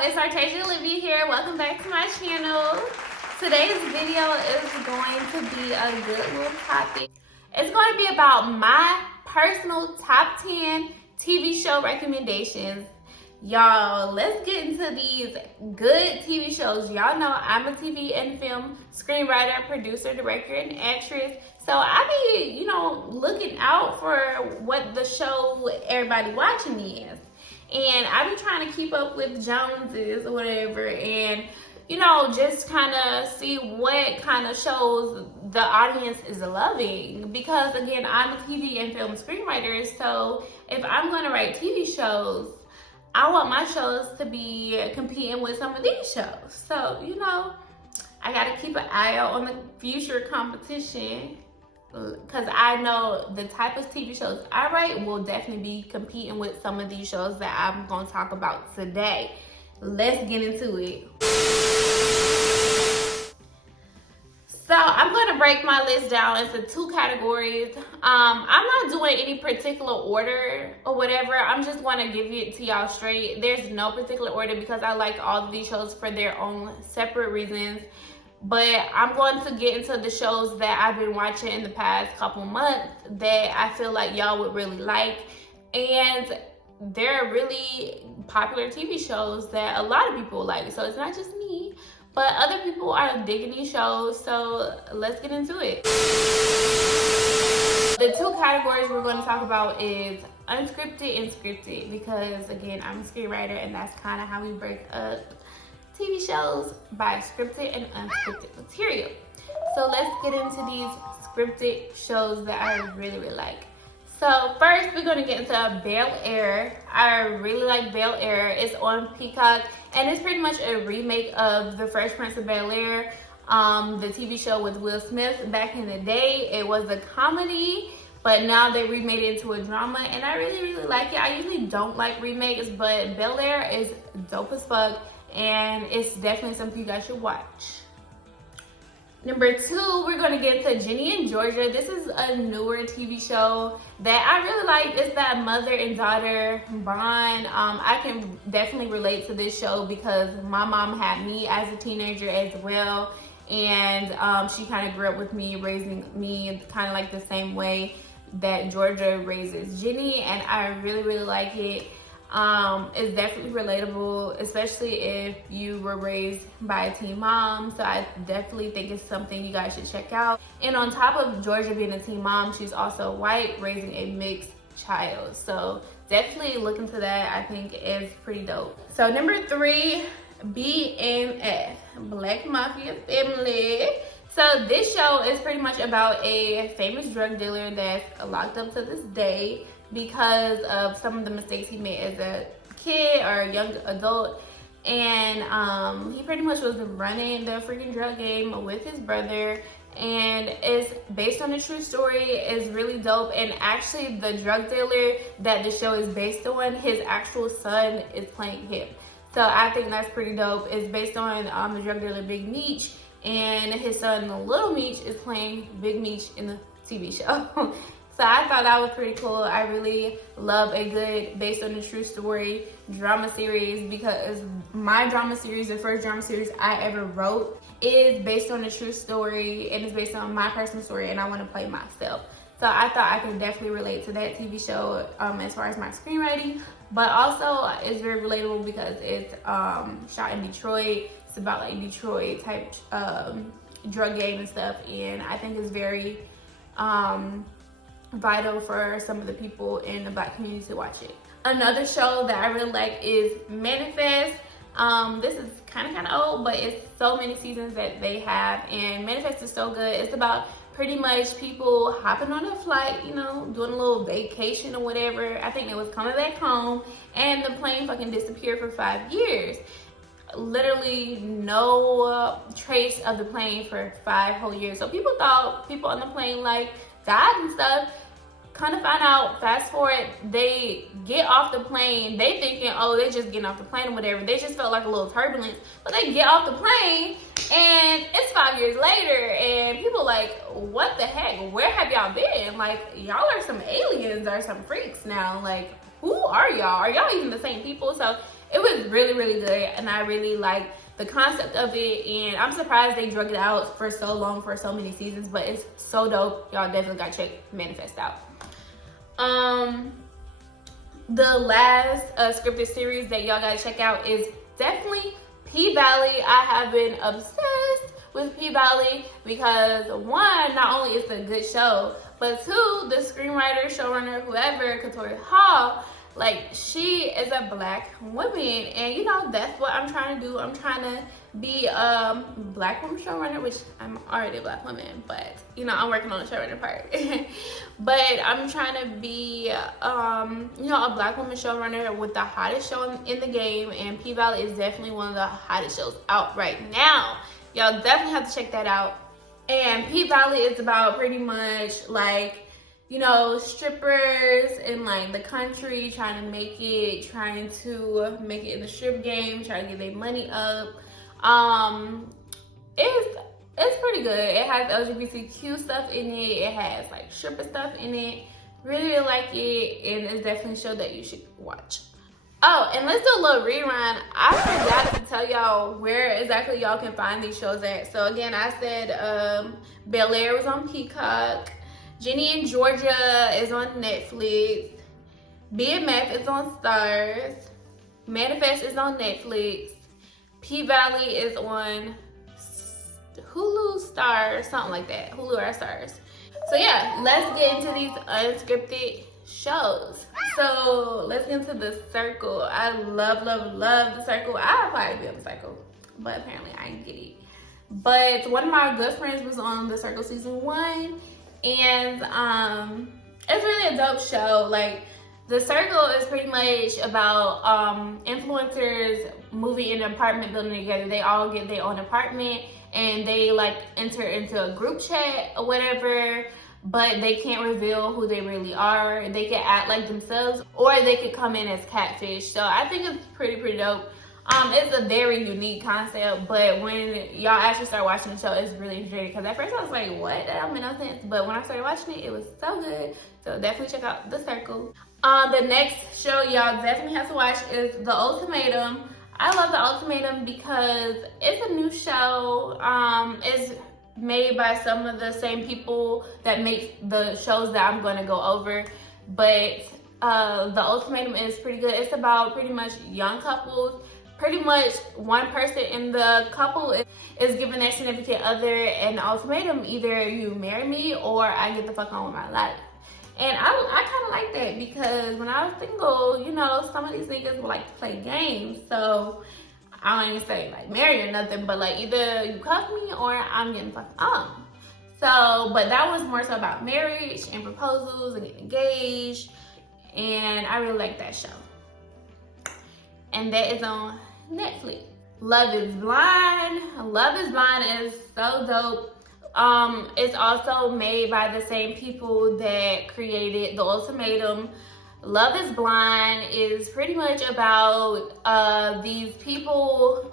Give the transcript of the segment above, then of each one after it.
it's Artasia Olivia here. Welcome back to my channel. Today's video is going to be a good little topic. It's going to be about my personal top 10 TV show recommendations. Y'all, let's get into these good TV shows. Y'all know I'm a TV and film screenwriter, producer, director, and actress. So I be, looking out for what the show everybody watching is. And I be trying to keep up with Joneses or whatever, and just kind of see what kind of shows the audience is loving. Because again, I'm a TV and film screenwriter, so if I'm going to write TV shows, I want my shows to be competing with some of these shows. So, I got to keep an eye out on the future competition, because I know the type of TV shows I write will definitely be competing with some of these shows that I'm going to talk about today. Let's get into it. So I'm going to break my list down into two categories. I'm not doing any particular order or whatever. I'm just going to give it to y'all straight. There's no particular order because I like all of these shows for their own separate reasons. But I'm going to get into the shows that I've been watching in the past couple months that I feel like y'all would really like. And they're really popular TV shows that a lot of people like. So it's not just me, but other people are digging these shows. So let's get into it. The two categories we're going to talk about is unscripted and scripted, because again, I'm a screenwriter and that's kind of how we break up TV shows by scripted and unscripted material. So let's get into these scripted shows that I really like. So first, we're going to get into Bel-Air. I really like Bel-Air. It's on Peacock, and it's pretty much a remake of The Fresh Prince of Bel-Air, the TV show with Will Smith. Back in the day, it was a comedy, but now they remade it into a drama, and I really like it. I usually don't like remakes, but Bel-Air is dope as fuck, and it's definitely something you guys should watch. Number two, we're going to get to Ginny and Georgia. This is a newer TV show that I really like. It's that mother and daughter bond. I can definitely relate to this show because my mom had me as a teenager as well. And she kind of grew up with me, raising me kind of like the same way that Georgia raises Ginny. And I really like it. It's definitely relatable, especially if you were raised by a teen mom. So I definitely think it's something you guys should check out. And on top of Georgia being a teen mom, she's also white, raising a mixed child. So definitely look into that. I think it's pretty dope. So number three, BMF, Black Mafia Family. So this show is pretty much about a famous drug dealer that's locked up to this day because of some of the mistakes he made as a kid or a young adult. And he pretty much was running the freaking drug game with his brother, and it's based on a true story. It's really dope. And actually the drug dealer that the show is based on, his actual son is playing him. So I think that's pretty dope. It's based on the drug dealer Big Meech, and his son Little Meech is playing Big Meech in the TV show. So I thought that was pretty cool. I really love a good based on a true story drama series, because my drama series, the first drama series I ever wrote, is based on a true story, and it's based on my personal story, and I want to play myself. So I thought I could definitely relate to that TV show as far as my screenwriting, but also it's very relatable because it's shot in Detroit. It's about like Detroit type drug game and stuff, and I think it's very vital for some of the people in the Black community to watch it. Another show that I really like is Manifest. This is kind of old, but it's so many seasons that they have, and Manifest is so good. It's about pretty much people hopping on a flight, doing a little vacation or whatever. I think it was coming back home, and the plane fucking disappeared for 5 years. Literally no trace of the plane for 5 whole years. So people thought people on the plane like died and stuff. Kind of find out, fast forward, they get off the plane. They thinking, oh, they just getting off the plane or whatever. They just felt like a little turbulence. But they get off the plane, and it's 5 years later, and people like, what the heck? Where have y'all been? Like, y'all are some aliens or some freaks now. Like, who are y'all? Are y'all even the same people? So it was really, really good, and I really like the concept of it, and I'm surprised they drug it out for so long, for so many seasons, but it's so dope. Y'all definitely gotta check Manifest out. The last scripted series that y'all gotta check out is definitely P-Valley. I have been obsessed with P-Valley because one, not only is it a good show, but two, the screenwriter, showrunner, whoever, Katori Hall, like, she is a Black woman, and you know, that's what I'm trying to do. I'm trying to be a Black woman showrunner, which I'm already a Black woman, but you know, I'm working on the showrunner part. But I'm trying to be, you know, a Black woman showrunner with the hottest show in the game, and P-Valley is definitely one of the hottest shows out right now. Y'all definitely have to check that out. And P-Valley is about pretty much like, you know, strippers in like the country trying to make it in the strip game, trying to get their money up. It's pretty good. It has LGBTQ stuff in it. It has like stripper stuff in it. Really, really like it, and it's definitely a show that you should watch. Oh, and let's do a little rerun. I forgot to tell y'all where exactly y'all can find these shows at. So again, I said Bel Air was on Peacock. Ginny in Georgia is on Netflix. BMF is on Starz. Manifest is on Netflix. P-Valley is on Hulu, Starz, something like that. Hulu or Starz. So yeah, let's get into these unscripted shows. So let's get into The Circle. I love, love, love The Circle. I applied to be on The Circle, but apparently I didn't get it. But one of my good friends was on The Circle season 1, and it's really a dope show. Like, The Circle is pretty much about influencers moving in an apartment building together. They all get their own apartment, and they like enter into a group chat or whatever, but they can't reveal who they really are. They can act like themselves, or they could come in as catfish. So I think it's pretty dope. It's a very unique concept, but when y'all actually start watching the show, it's really interesting. Because at first I was like, what? That don't make no sense. But when I started watching it, it was so good. So definitely check out The Circle. The next show y'all definitely have to watch is The Ultimatum. I love The Ultimatum because it's a new show. It's made by some of the same people that make the shows that I'm going to go over. But The Ultimatum is pretty good. It's about pretty much young couples. Pretty much one person in the couple is giving their significant other an ultimatum: either you marry me or I get the fuck on with my life. And I kind of like that, because when I was single, you know, some of these niggas would like to play games. So I don't even say like marry or nothing, but like either you cuff me or I'm getting fucked on. So, but that was more so about marriage and proposals and getting engaged. And I really like that show. And that is on Netflix. Love is Blind. Love is Blind is so dope. It's also made by the same people that created The Ultimatum. Love is Blind is pretty much about these people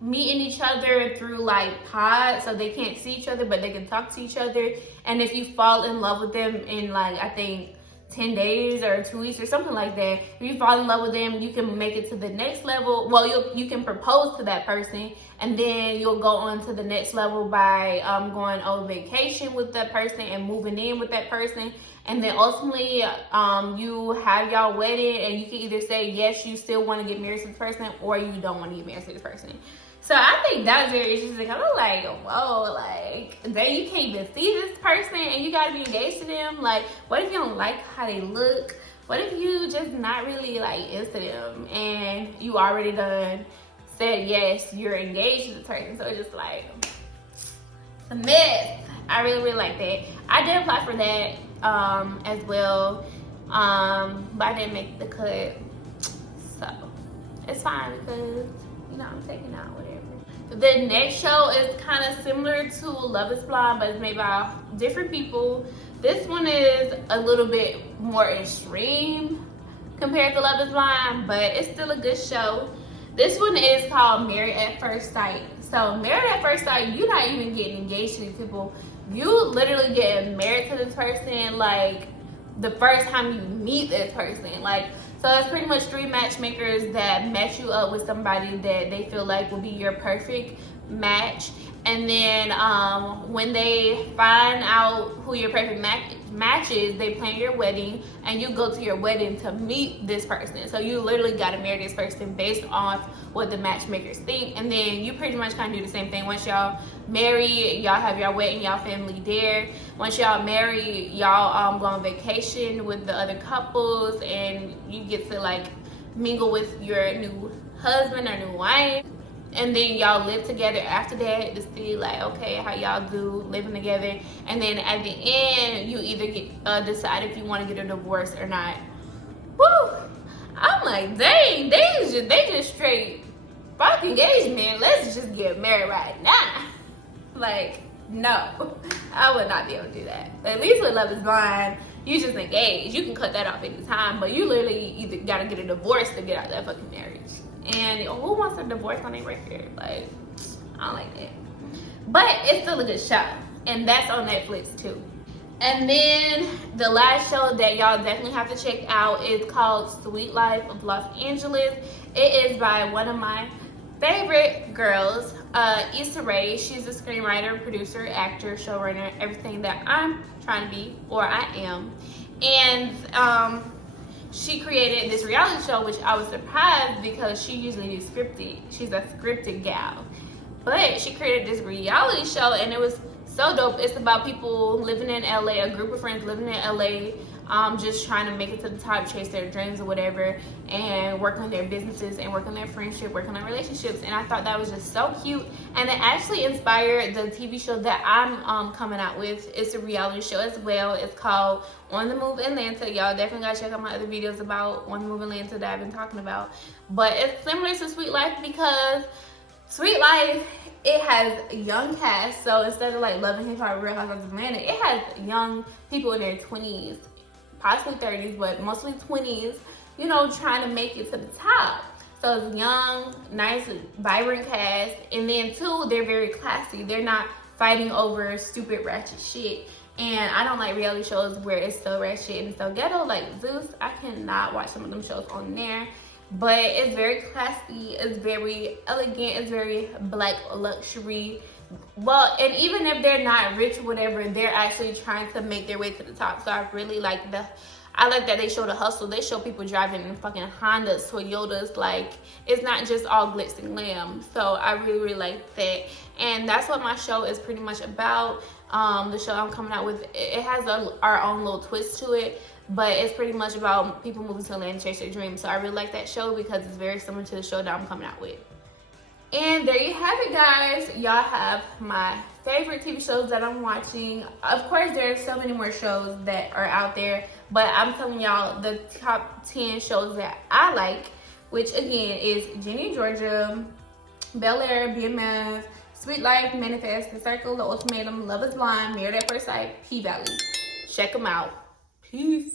meeting each other through like pods, so they can't see each other, but they can talk to each other. And if you fall in love with them in like, I think 10 days or 2 weeks or something like that, if you fall in love with them, you can make it to the next level. Well, you can propose to that person, and then you'll go on to the next level by going on vacation with that person and moving in with that person. And then ultimately you have y'all wedding, and you can either say yes, you still want to get married to this person, or you don't want to get married to this person. So I think that's very interesting. I'm like, whoa, like, then you can't even see this person and you gotta be engaged to them. Like, what if you don't like how they look? What if you just not really like into them, and you already done said yes, you're engaged to the person? So it's just like, it's a mess. I really, really like that. I did apply for that as well, but I didn't make the cut. So it's fine, because you know, I'm taking out whatever. The next show is kind of similar to Love is Blind, but it's made by different people. This one is a little bit more extreme compared to Love is Blind, but it's still a good show. This one is called Married at First Sight. So Married at First Sight, you're not even getting engaged to these people. You literally get married to this person. Like, the first time you meet this person. Like, so it's pretty much 3 matchmakers that match you up with somebody that they feel like will be your perfect match. And then when they find out who your perfect match is, they plan your wedding, and you go to your wedding to meet this person. So you literally got to marry this person based off what the matchmakers think. And then you pretty much kind of do the same thing. Once y'all marry, y'all have your wedding, y'all family there. Once y'all marry, y'all go on vacation with the other couples, and you get to like mingle with your new husband or new wife. And then y'all live together after that to see like, okay, how y'all do living together. And then at the end, you either get decide if you want to get a divorce or not. Woo! I'm like, dang, they just straight fuck engagement. Let's just get married right now. Like, no, I would not be able to do that. At least with Love Is Blind, you just engaged. You can cut that off any time, but you literally either gotta get a divorce to get out of that fucking marriage. And who wants a divorce on their record? Like, I don't like that. But it's still a good show. And that's on Netflix too. And then the last show that y'all definitely have to check out is called Sweet Life of Los Angeles. It is by one of my favorite girls, Issa Rae. She's a screenwriter, producer, actor, showrunner, everything that I'm trying to be, or I am. And she created this reality show, which I was surprised because she usually does scripted. She's a scripted gal. But she created this reality show, and it was so dope. It's about people living in LA, a group of friends living in LA, just trying to make it to the top, chase their dreams or whatever, and work on their businesses and work on their friendship, work on their relationships. And I thought that was just so cute. And it actually inspired the TV show that I'm coming out with. It's a reality show as well. It's called On the Move Atlanta. Y'all definitely gotta check out my other videos about On the Move Atlanta that I've been talking about. But it's similar to Sweet Life because Sweet Life, it has a young cast. So instead of like Love and Hip Hop, Real Housewives of Atlanta, it has young people in their 20s, possibly 30s, but mostly 20s, you know, trying to make it to the top. So it's young, nice, vibrant cast. And then two, they're very classy. They're not fighting over stupid ratchet shit. And I don't like reality shows where it's so ratchet and so ghetto. Like Zeus, I cannot watch some of them shows on there. But it's very classy, it's very elegant, it's very black luxury. Well, and even if they're not rich or whatever, they're actually trying to make their way to the top. So I really like I like that they show the hustle. They show people driving in fucking Hondas, Toyotas. Like, it's not just all glitz and glam. So I really, really like that. And that's what my show is pretty much about. The show I'm coming out with, it has our own little twist to it. But it's pretty much about people moving to Atlanta to chase their dreams. So I really like that show because it's very similar to the show that I'm coming out with. And there you have it, guys. Y'all have my favorite TV shows that I'm watching. Of course, there are so many more shows that are out there, but I'm telling y'all the top 10 shows that I like, which again is Ginny and Georgia, Bel Air, BMF, Sweet Life, Manifest, The Circle, The Ultimatum, Love Is Blind, Married at First Sight, P-Valley. Check them out. Peace.